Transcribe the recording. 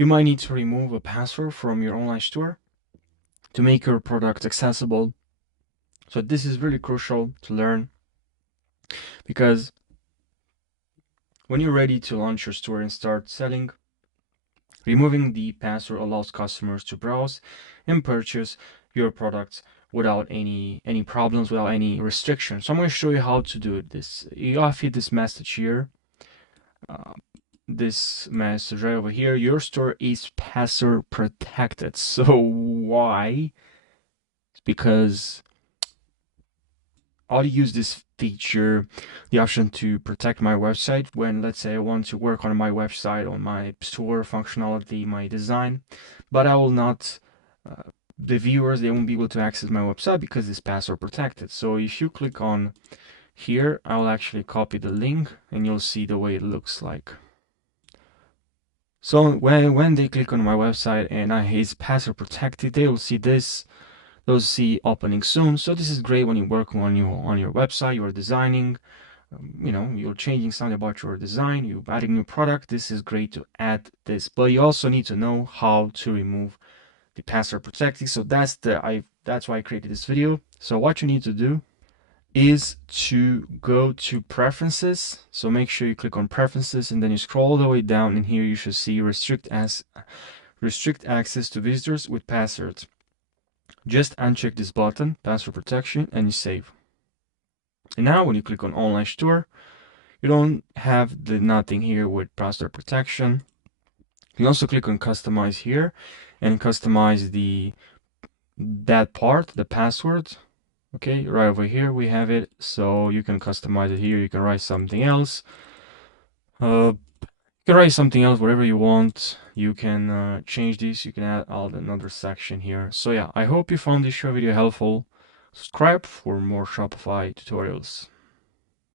You might need to remove a password from your online store to make your product accessible. So this is really crucial to learn, because when you're ready to launch your store and start selling, removing the password allows customers to browse and purchase your products without any problems, without any restrictions. So I'm going to show you how to do this. You have hit this message here. This message right over here, your store is password protected. So why? It's because I'll use this feature, the option to protect my website, when let's say I want to work on my website, on my store functionality, my design, but I will not, the viewers, they won't be able to access my website because it's password protected. So if you click on here, I'll actually copy the link and you'll see the way it looks like. So when they click on my website and it's password protected, they will see this. They'll see opening soon. So this is great when you're working on your website, you're designing, you're changing something about your design, you're adding new product. This is great to add this, but you also need to know how to remove the password protecting. So that's why I created this video. So what you need to do is to go to preferences. So make sure you click on preferences and then you scroll all the way down, and here you should see restrict access to visitors with passwords. Just uncheck this button, password protection, and you save. And now when you click on online store, you don't have the nothing here with password protection. You can also click on customize here and customize that part, the password. Okay, right over here we have it, so you can customize it here. You can write something else. You can write something else, whatever you want. You can change this. You can add another section here. So yeah, I hope you found this short video helpful. Subscribe for more Shopify tutorials.